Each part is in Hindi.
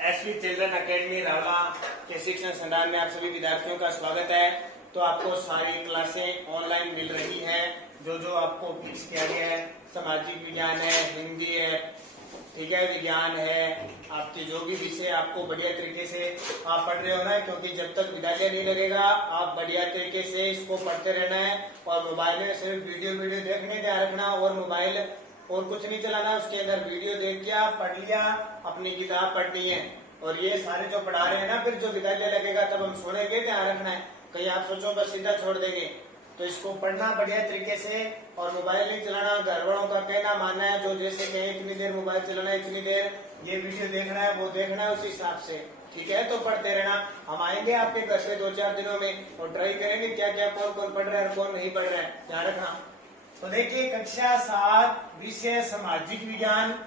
एसवी चिल्ड्रन अकेडमी रावला के शिक्षण संस्थान में आप सभी विद्यार्थियों का स्वागत है। तो आपको सारी क्लासें ऑनलाइन मिल रही है। जो आपको फिक्स किया गया है, सामाजिक विज्ञान है, हिंदी है, ठीक है, विज्ञान है, आपके जो भी विषय आपको बढ़िया तरीके से आप पढ़ रहे हो ना, क्योंकि जब तक विद्यालय नहीं लगेगा आप बढ़िया तरीके से इसको पढ़ते रहना है। और मोबाइल में सिर्फ वीडियो देखने ध्यान रखना, और मोबाइल और कुछ नहीं चलाना। उसके अंदर वीडियो देख लिया, पढ़ लिया, अपनी किताब पढ़नी है। और ये सारे जो पढ़ा रहे हैं ना, फिर जो विद्यालय लगेगा तब हम सुनेंगे, ध्यान रखना है। कहीं आप सोचो बस सीधा छोड़ देंगे, तो इसको पढ़ना बढ़िया तरीके से। और मोबाइल नहीं चलाना, घर वालों का कहना मानना है, जो जैसे कहे इतनी देर मोबाइल चलाना है, इतनी देर ये वीडियो देखना है, वो देखना है, उस हिसाब से, ठीक है। तो पढ़ते रहना। हम आएंगे आपके घर से 2-4 दिनों में और ट्राई करेंगे क्या क्या कौन कौन पढ़ रहा है और कौन नहीं पढ़ रहा है, ध्यान रखना। तो देखिए, कक्षा 7 विषय सामाजिक विज्ञान,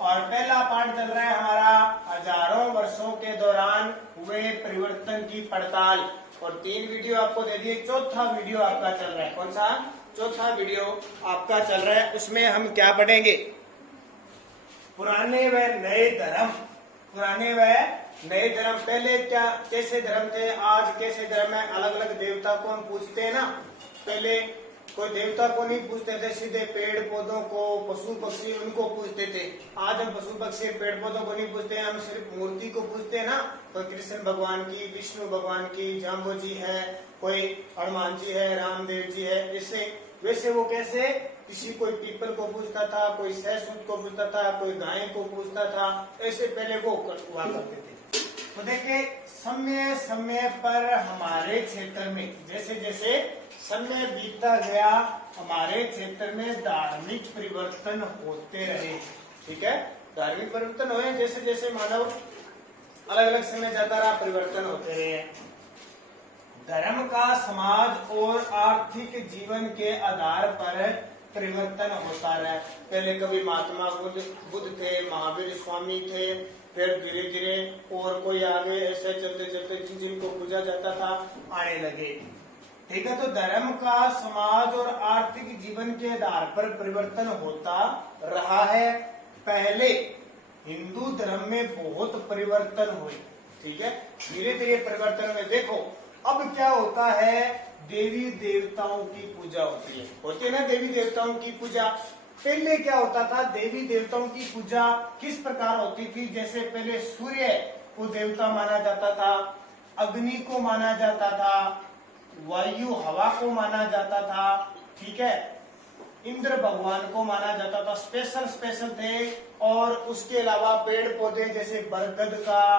और पहला पाठ चल रहा है हमारा हजारों वर्षों के दौरान हुए परिवर्तन की पड़ताल। और 3 वीडियो आपको दे दिए, चौथा वीडियो आपका चल रहा है। कौन सा? चौथा वीडियो आपका चल रहा है। उसमें हम क्या पढ़ेंगे? पुराने व नए धर्म। पुराने व नए धर्म, पहले क्या कैसे धर्म थे, आज कैसे धर्म है। अलग अलग देवता को हम पूछते हैं ना, पहले कोई देवता को नहीं पूछते थे, सीधे पेड़ पौधों को, पशु पक्षी उनको पूछते थे। आज हम पशु पक्षी पेड़ पौधों को नहीं पूछते हैं, हम सिर्फ मूर्ति को पूछते हैं ना। तो कृष्ण भगवान की, विष्णु भगवान की, जाम्बो जी है, कोई हनुमान जी है, रामदेव जी है, वैसे वो कैसे, किसी कोई पीपल को पूछता था, कोई सहसूत को पूछता था, कोई गाय को पूछता था, ऐसे पहले वो हुआ करते थे। तो देखिए, समय समय पर हमारे क्षेत्र में जैसे जैसे समय बीतता गया, हमारे क्षेत्र में धार्मिक परिवर्तन होते रहे, ठीक है। धार्मिक परिवर्तन हुए, जैसे जैसे मानव अलग अलग समय जाता रहा, परिवर्तन होते रहे। धर्म का समाज और आर्थिक जीवन के आधार पर परिवर्तन होता रहा। पहले कभी महात्मा बुद्ध थे, महावीर स्वामी थे, फिर धीरे धीरे और कोई आगे, ऐसे चलते चलते जिनको पूजा जाता था आने लगे, ठीक है। तो धर्म का समाज और आर्थिक जीवन के आधार पर परिवर्तन होता रहा है। पहले हिंदू धर्म में बहुत परिवर्तन हुए, ठीक है, धीरे धीरे परिवर्तन में देखो अब क्या होता है, देवी देवताओं की पूजा होती है ना, देवी देवताओं की पूजा। पहले क्या होता था, देवी देवताओं की पूजा किस प्रकार होती थी? जैसे पहले सूर्य को देवता माना जाता था, अग्नि को माना जाता था, वायु हवा को माना जाता था, ठीक है, इंद्र भगवान को माना जाता था, स्पेशल थे। और उसके अलावा पेड़ पौधे जैसे बरगद का,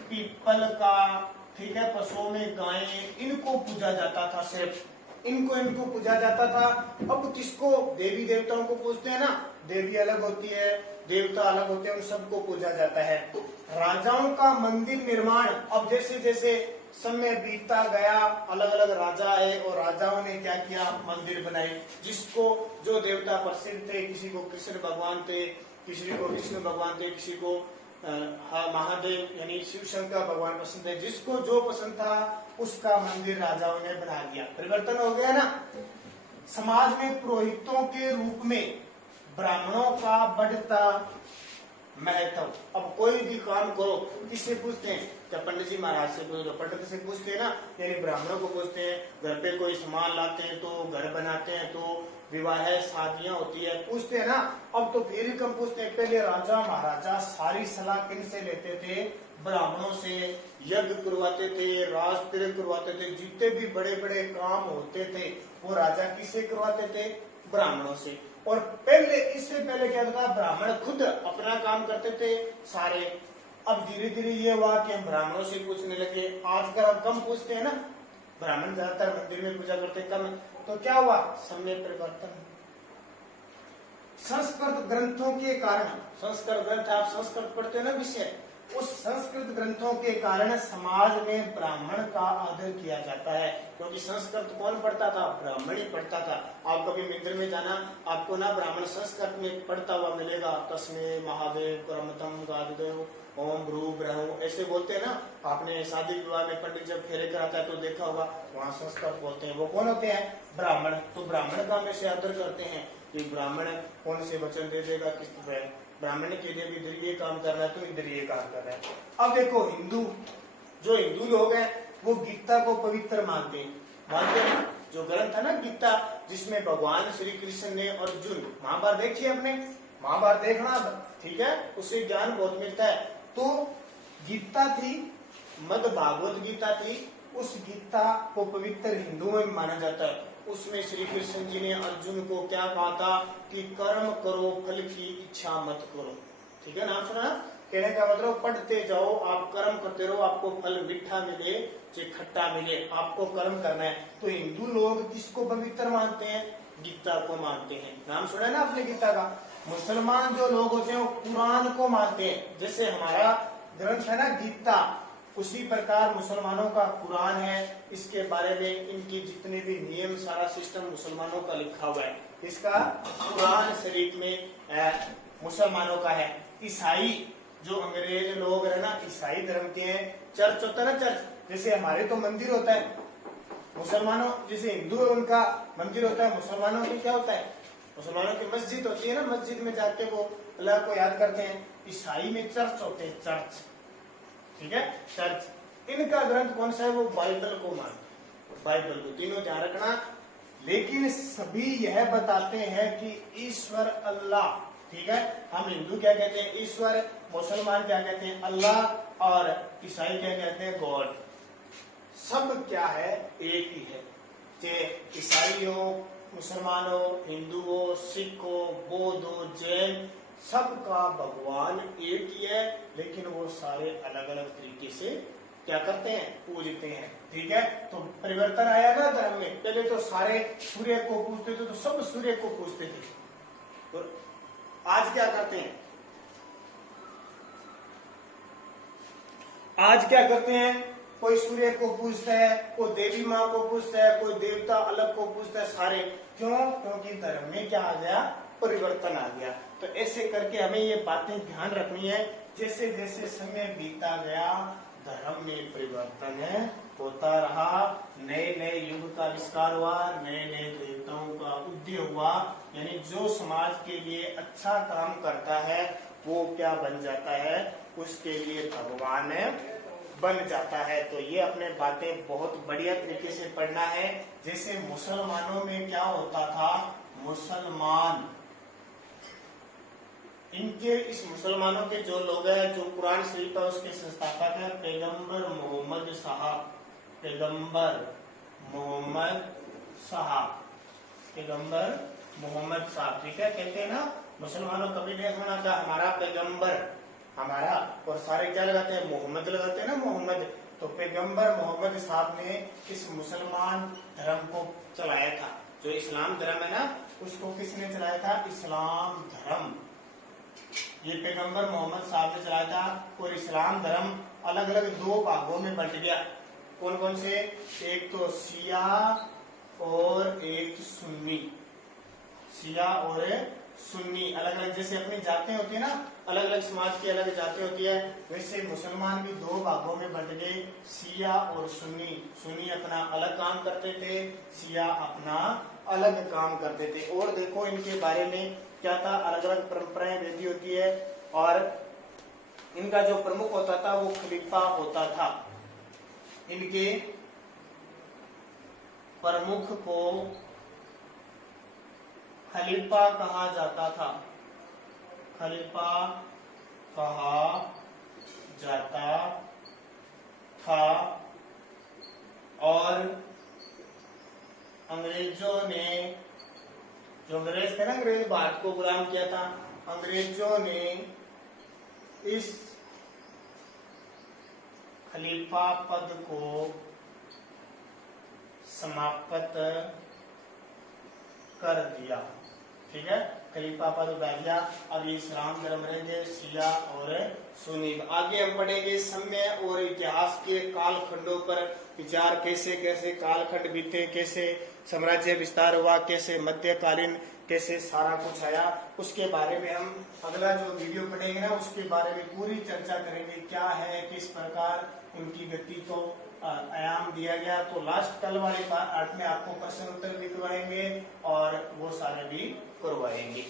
पीपल का, ठीक है, पशुओं में गायें, इनको पूजा जाता था, सिर्फ इनको पूजा जाता था। अब किसको? देवी देवताओं को पूजते हैं ना, देवी अलग होती है, देवता अलग होते हैं, उन सबको पूजा जाता है। राजाओं का मंदिर निर्माण, अब जैसे जैसे समय बीतता गया, अलग अलग राजा आए और राजाओं ने क्या किया, मंदिर बनाए, जिसको जो देवता प्रसिद्ध थे, किसी को कृष्ण भगवान थे, किसी को विष्णु भगवान थे, किसी को महादेव यानी शिव शंकर भगवान पसंद है, जिसको जो पसंद था उसका मंदिर राजाओं ने बना दिया। परिवर्तन हो गया ना। समाज में पुरोहितों के रूप में ब्राह्मणों का बढ़ता महत्व। अब कोई भी काम करो, किससे पूछते हैं? क्या पंडित जी महाराज से पूछ लो, पंडित से पूछते हैं ना, यानी ब्राह्मणों को पूछते हैं। घर पे कोई सामान लाते हैं तो, घर बनाते हैं तो, विवाह शादियां होती है, पूछते हैं ना। अब तो फिर कम पूछते हैं। पहले राजा महाराजा सारी सलाह किन से लेते थे? ब्राह्मणों से। यज्ञ करवाते थे, राज तिलक करवाते थे, जितने भी बड़े बड़े काम होते थे वो राजा किससे करवाते थे? ब्राह्मणों से। और पहले, इससे पहले क्या था, ब्राह्मण खुद अपना काम करते थे सारे। अब धीरे धीरे ये हुआ कि हम ब्राह्मणों से पूछने लगे। आजकल हम कम पूछते हैं ना, ब्राह्मण ज्यादातर मंदिर में पूजा करते कम। तो क्या हुआ? समय परिवर्तन। संस्कृत ग्रंथों के कारण, संस्कृत ग्रंथ आप संस्कृत पढ़ते हो ना विषय, उस संस्कृत ग्रंथों के कारण समाज में ब्राह्मण का आदर किया जाता है। क्योंकि संस्कृत कौन पढ़ता था? ब्राह्मण ही पढ़ता था। आप कभी मंदिर में जाना, आपको ना ब्राह्मण संस्कृत में पढ़ता हुआ मिलेगा। तस्मे महादेव क्रमतम गादेव ओम भ्रू ब्रह्म, ऐसे बोलते हैं ना। आपने शादी विवाह में पंडित जब फेरे कराता है तो देखा होगा, वहाँ संस्कृत बोलते हैं। वो कौन होते हैं? ब्राह्मण। तो ब्राह्मण का हमेशा आदर करते हैं कि ब्राह्मण कौन से वचन दे देगा, किस तरह ब्राह्मण के लिए भी इधर ये काम करना है तो इधर ये काम कर रहा है। अब देखो जो हिंदू लोग हैं वो गीता को पवित्र मानते हैं। जो ग्रंथ है ना गीता, जिसमें भगवान श्री कृष्ण ने अर्जुन, महाभारत देखिए आपने, महाभारत देखना, ठीक है, उससे ज्ञान बहुत मिलता है। तो गीता थी, मद भागवत गीता थी, उस गीता को पवित्र हिंदुओं में माना जाता है। उसमें श्री कृष्ण जी ने अर्जुन को क्या कहा था कि कर्म करो, फल की इच्छा मत करो। ठीक है, नाम सुना? कहने का मतलब पढ़ते जाओ, आप कर्म करते रहो, आपको फल मीठा मिले चाहे खट्टा मिले, आपको कर्म करना है। तो हिंदू लोग किसको पवित्र मानते हैं? गीता को मानते हैं। नाम सुना है ना आपने गीता का? मुसलमान जो लोग होते हैं वो कुरान को मानते हैं। जैसे हमारा ग्रंथ है ना गीता, उसी प्रकार मुसलमानों का कुरान है। इसके बारे में इनकी जितने भी नियम, सारा सिस्टम मुसलमानों का लिखा हुआ है। इसका कुरान शरीफ में मुसलमानों का है। ईसाई जो अंग्रेज लोग है ना, ईसाई धर्म के हैं। चर्च होता है ना, चर्च जैसे हमारे तो मंदिर होता है, मुसलमानों जैसे हिंदू है उनका मंदिर होता है, मुसलमानों की क्या होता है? मुसलमानों की मस्जिद होती है ना, मस्जिद में जाके वो अल्लाह को याद करते हैं। ईसाई में चर्च होते हैं, चर्च, ठीक है, चर्च। इनका ग्रंथ कौन सा है? वो बाइबल को मानते हैं, बाइबल को। तीनों ध्यान रखना। लेकिन सभी यह बताते हैं कि ईश्वर अल्लाह, ठीक है, हम हिंदू क्या कहते हैं? ईश्वर। मुसलमान क्या कहते हैं? अल्लाह। और ईसाई क्या कहते हैं? गॉड। सब क्या है? एक ही है। चाहे ईसाई हो, मुसलमान हो, हिंदू हो, सिख हो, बौद्ध हो, जैन, सबका भगवान एक ही है। लेकिन वो सारे अलग अलग तरीके से क्या करते हैं? पूजते हैं। ठीक है, तो परिवर्तन आया ना धर्म में। पहले तो सारे सूर्य को पूजते थे, तो सब सूर्य को पूजते थे। तो आज क्या करते हैं? आज क्या करते हैं? कोई सूर्य को पूजता है, कोई देवी माँ को पूजता है, कोई देवता अलग को पूजता है। सारे क्यों? क्योंकि धर्म में क्या आ गया? परिवर्तन आ गया। तो ऐसे करके हमें ये बातें ध्यान रखनी है। जैसे जैसे समय बीता गया धर्म में परिवर्तन होता रहा, नए नए युग का आविष्कार हुआ, नए नए देवताओं का उदय हुआ। यानी जो समाज के लिए अच्छा काम करता है वो क्या बन जाता है? उसके लिए भगवान बन जाता है। तो ये अपने बातें बहुत बढ़िया तरीके से पढ़ना है। जैसे मुसलमानों में क्या होता था? मुसलमान, इनके इस मुसलमानों के जो लोग हैं, जो कुरान शरीफ है उसके संस्थापक है पैगंबर मोहम्मद साहब, पैगंबर मोहम्मद साहब, पैगंबर मोहम्मद साहब। ठीक है, कहते हैं ना मुसलमानों कभी नहीं होना था हमारा पैगंबर, हमारा, और सारे क्या लगाते हैं? मोहम्मद लगाते हैं ना, मोहम्मद। तो पैगंबर मोहम्मद साहब ने इस मुसलमान धर्म को चलाया था। जो इस्लाम धर्म है ना, उसको किसने चलाया था? इस्लाम धर्म ये पैगंबर मोहम्मद साहब ने चलाया था। और इस्लाम धर्म अलग अलग दो भागों में बंट गया। कौन कौन से? एक तो शिया और एक सुन्नी। शिया और सुन्नी अलग अलग, जैसे अपनी जातें होती है ना, अलग अलग समाज की अलग जातें होती है, वैसे मुसलमान भी दो भागों में बंट गए, शिया और सुन्नी। सुन्नी अपना अलग काम करते थे, शिया अपना अलग काम करते थे। और देखो इनके बारे में क्या था? अलग अलग परंपराएं वेदी होती है। और इनका जो प्रमुख होता था वो खलीफा होता था। इनके प्रमुख को खलीफा कहा जाता था, खलीफा कहा जाता था। और अंग्रेजों ने, जो अंग्रेज थे ना, अंग्रेज भारत को गुलाम किया था, अंग्रेजों ने इस खलीफा पद को समाप्त कर दिया। ठीक है, खलीफा पद उठा दिया। अब ये इस्लाम धर्म रहेंगे, शिया और सुन्नी। आगे हम पढ़ेंगे समय और इतिहास के कालखंडों पर विचार, कैसे कैसे कालखंड बीते, कैसे साम्राज्य विस्तार हुआ, कैसे मध्यकालीन, कैसे सारा कुछ आया। उसके बारे में हम अगला जो वीडियो पढ़ेंगे ना, उसके बारे में पूरी चर्चा करेंगे। क्या है, किस प्रकार उनकी गति को आयाम दिया गया। तो लास्ट कल वाले पार्ट में आपको प्रश्न उत्तर भी करवाएंगे और वो सारे भी करवाएंगे।